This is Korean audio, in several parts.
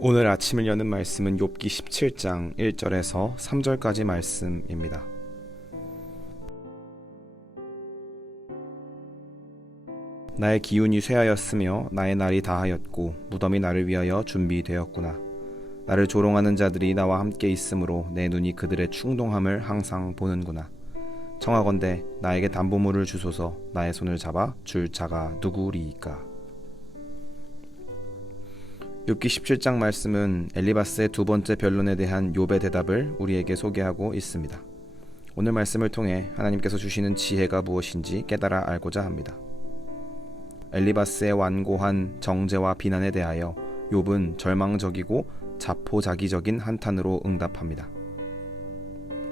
오늘 아침을 여는 말씀은 욥기 17장 1절에서 3절까지 말씀입니다. 나의 기운이 쇠하였으며 나의 날이 다하였고 무덤이 나를 위하여 준비되었구나. 나를 조롱하는 자들이 나와 함께 있으므로 내 눈이 그들의 충동함을 항상 보는구나. 청하건대 나에게 담보물을 주소서. 나의 손을 잡아 줄 자가 누구리이까. 욥기 17장 말씀은 엘리바스의 두 번째 변론에 대한 욥의 대답을 우리에게 소개하고 있습니다. 오늘 말씀을 통해 하나님께서 주시는 지혜가 무엇인지 깨달아 알고자 합니다. 엘리바스의 완고한 정죄와 비난에 대하여 욥은 절망적이고 자포자기적인 한탄으로 응답합니다.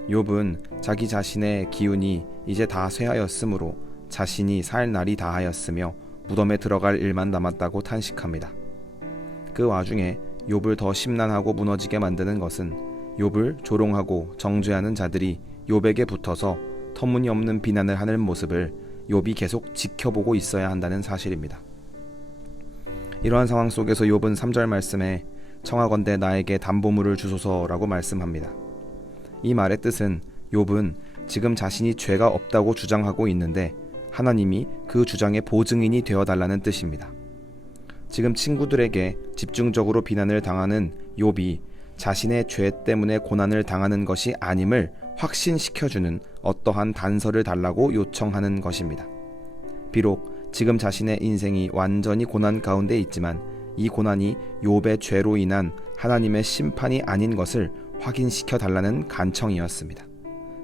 욥은 자기 자신의 기운이 이제 다 쇠하였으므로 자신이 살 날이 다하였으며 무덤에 들어갈 일만 남았다고 탄식합니다. 그 와중에 욥을 더 심란하고 무너지게 만드는 것은 욥을 조롱하고 정죄하는 자들이 욥에게 붙어서 터무니없는 비난을 하는 모습을 욥이 계속 지켜보고 있어야 한다는 사실입니다. 이러한 상황 속에서 욥은 3절 말씀에 청하건대 나에게 담보물을 주소서라고 말씀합니다. 이 말의 뜻은 욥은 지금 자신이 죄가 없다고 주장하고 있는데 하나님이 그 주장의 보증인이 되어달라는 뜻입니다. 지금 친구들에게 집중적으로 비난을 당하는 욥이 자신의 죄 때문에 고난을 당하는 것이 아님을 확신시켜주는 어떠한 단서를 달라고 요청하는 것입니다. 비록 지금 자신의 인생이 완전히 고난 가운데 있지만 이 고난이 욥의 죄로 인한 하나님의 심판이 아닌 것을 확인시켜 달라는 간청이었습니다.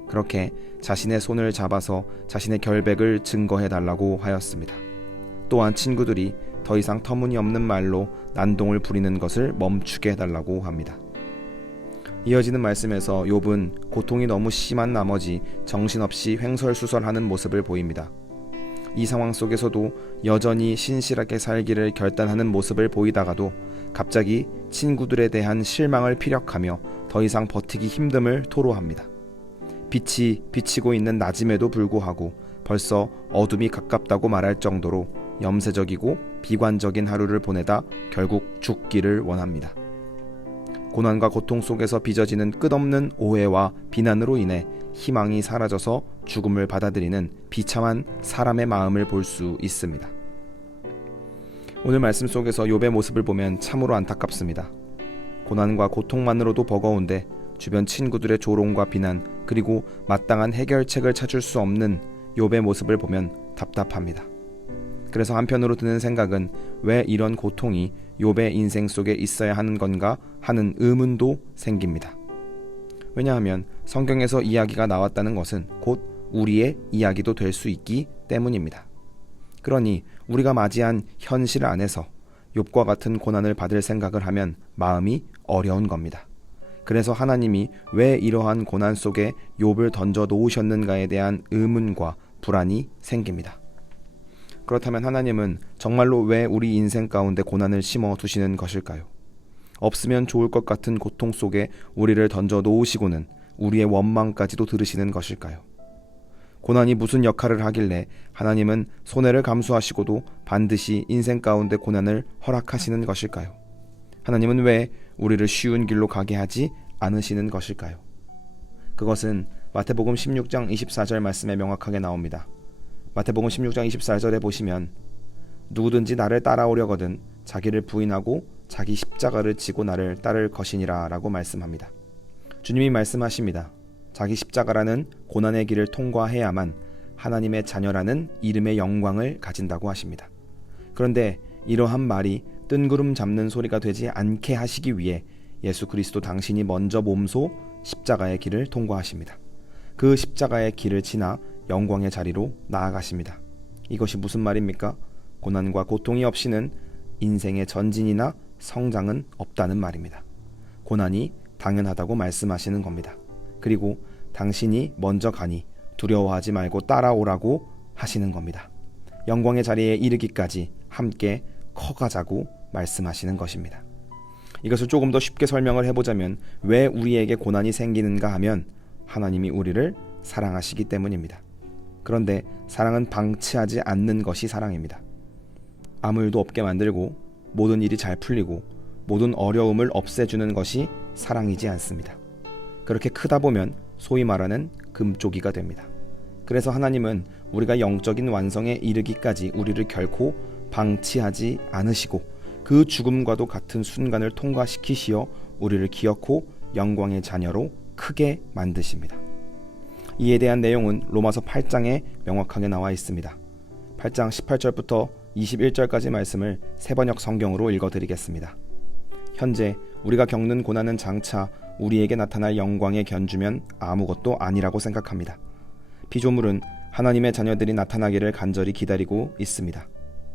그렇게 자신의 손을 잡아서 자신의 결백을 증거해 달라고 하였습니다. 또한 친구들이 더 이상 터무니없는 말로 난동을 부리는 것을 멈추게 해달라고 합니다. 이어지는 말씀에서 욥은 고통이 너무 심한 나머지 정신없이 횡설수설하는 모습을 보입니다. 이 상황 속에서도 여전히 신실하게 살기를 결단하는 모습을 보이다가도 갑자기 친구들에 대한 실망을 피력하며 더 이상 버티기 힘듦을 토로합니다. 빛이 비치고 있는 낮임에도 불구하고 벌써 어둠이 가깝다고 말할 정도로 염세적이고 비관적인 하루를 보내다 결국 죽기를 원합니다. 고난과 고통 속에서 빚어지는 끝없는 오해와 비난으로 인해 희망이 사라져서 죽음을 받아들이는 비참한 사람의 마음을 볼 수 있습니다. 오늘 말씀 속에서 욥의 모습을 보면 참으로 안타깝습니다. 고난과 고통만으로도 버거운데 주변 친구들의 조롱과 비난 그리고 마땅한 해결책을 찾을 수 없는 욥의 모습을 보면 답답합니다. 그래서 한편으로 드는 생각은 왜 이런 고통이 욥의 인생 속에 있어야 하는 건가 하는 의문도 생깁니다. 왜냐하면 성경에서 이야기가 나왔다는 것은 곧 우리의 이야기도 될 수 있기 때문입니다. 그러니 우리가 맞이한 현실 안에서 욥과 같은 고난을 받을 생각을 하면 마음이 어려운 겁니다. 그래서 하나님이 왜 이러한 고난 속에 욥을 던져 놓으셨는가에 대한 의문과 불안이 생깁니다. 그렇다면 하나님은 정말로 왜 우리 인생 가운데 고난을 심어 두시는 것일까요? 없으면 좋을 것 같은 고통 속에 우리를 던져 놓으시고는 우리의 원망까지도 들으시는 것일까요? 고난이 무슨 역할을 하길래 하나님은 손해를 감수하시고도 반드시 인생 가운데 고난을 허락하시는 것일까요? 하나님은 왜 우리를 쉬운 길로 가게 하지 않으시는 것일까요? 그것은 마태복음 16장 24절 말씀에 명확하게 나옵니다. 마태복음 16장 24절에 보시면 누구든지 나를 따라오려거든 자기를 부인하고 자기 십자가를 지고 나를 따를 것이니라 라고 말씀합니다. 주님이 말씀하십니다. 자기 십자가라는 고난의 길을 통과해야만 하나님의 자녀라는 이름의 영광을 가진다고 하십니다. 그런데 이러한 말이 뜬구름 잡는 소리가 되지 않게 하시기 위해 예수 그리스도 당신이 먼저 몸소 십자가의 길을 통과하십니다. 그 십자가의 길을 지나 영광의 자리로 나아가십니다. 이것이 무슨 말입니까? 고난과 고통이 없이는 인생의 전진이나 성장은 없다는 말입니다. 고난이 당연하다고 말씀하시는 겁니다. 그리고 당신이 먼저 가니 두려워하지 말고 따라오라고 하시는 겁니다. 영광의 자리에 이르기까지 함께 커가자고 말씀하시는 것입니다. 이것을 조금 더 쉽게 설명을 해보자면 왜 우리에게 고난이 생기는가 하면 하나님이 우리를 사랑하시기 때문입니다. 그런데 사랑은 방치하지 않는 것이 사랑입니다. 아무 일도 없게 만들고 모든 일이 잘 풀리고 모든 어려움을 없애주는 것이 사랑이지 않습니다. 그렇게 크다 보면 소위 말하는 금쪽이가 됩니다. 그래서 하나님은 우리가 영적인 완성에 이르기까지 우리를 결코 방치하지 않으시고 그 죽음과도 같은 순간을 통과시키시어 우리를 기어코 영광의 자녀로 크게 만드십니다. 이에 대한 내용은 로마서 8장에 명확하게 나와 있습니다. 8장 18절부터 21절까지 말씀을 세번역 성경으로 읽어드리겠습니다. 현재 우리가 겪는 고난은 장차 우리에게 나타날 영광에 견주면 아무것도 아니라고 생각합니다. 피조물은 하나님의 자녀들이 나타나기를 간절히 기다리고 있습니다.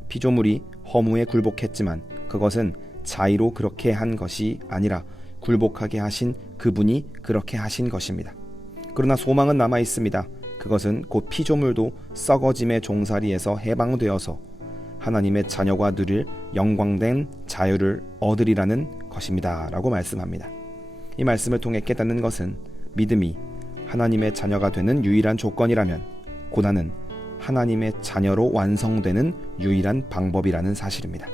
피조물이 허무에 굴복했지만 그것은 자의로 그렇게 한 것이 아니라 굴복하게 하신 그분이 그렇게 하신 것입니다. 그러나 소망은 남아 있습니다. 그것은 곧 피조물도 썩어짐의 종살이에서 해방되어서 하나님의 자녀가 누릴 영광된 자유를 얻으리라는 것입니다 라고 말씀합니다. 이 말씀을 통해 깨닫는 것은 믿음이 하나님의 자녀가 되는 유일한 조건이라면 고난은 하나님의 자녀로 완성되는 유일한 방법이라는 사실입니다.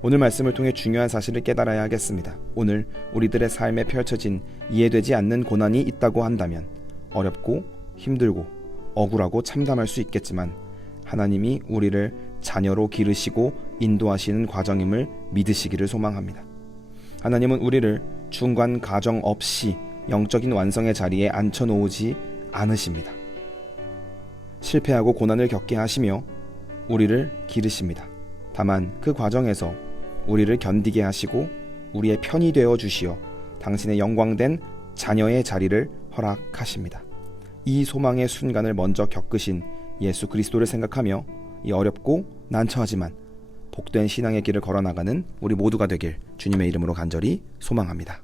오늘 말씀을 통해 중요한 사실을 깨달아야 하겠습니다. 오늘 우리들의 삶에 펼쳐진 이해되지 않는 고난이 있다고 한다면 어렵고 힘들고 억울하고 참담할 수 있겠지만 하나님이 우리를 자녀로 기르시고 인도하시는 과정임을 믿으시기를 소망합니다. 하나님은 우리를 중간 가정 없이 영적인 완성의 자리에 앉혀놓지 않으십니다. 실패하고 고난을 겪게 하시며 우리를 기르십니다. 다만 그 과정에서 우리를 견디게 하시고 우리의 편이 되어 주시어 당신의 영광된 자녀의 자리를 허락하십니다. 이 소망의 순간을 먼저 겪으신 예수 그리스도를 생각하며 이 어렵고 난처하지만 복된 신앙의 길을 걸어나가는 우리 모두가 되길 주님의 이름으로 간절히 소망합니다.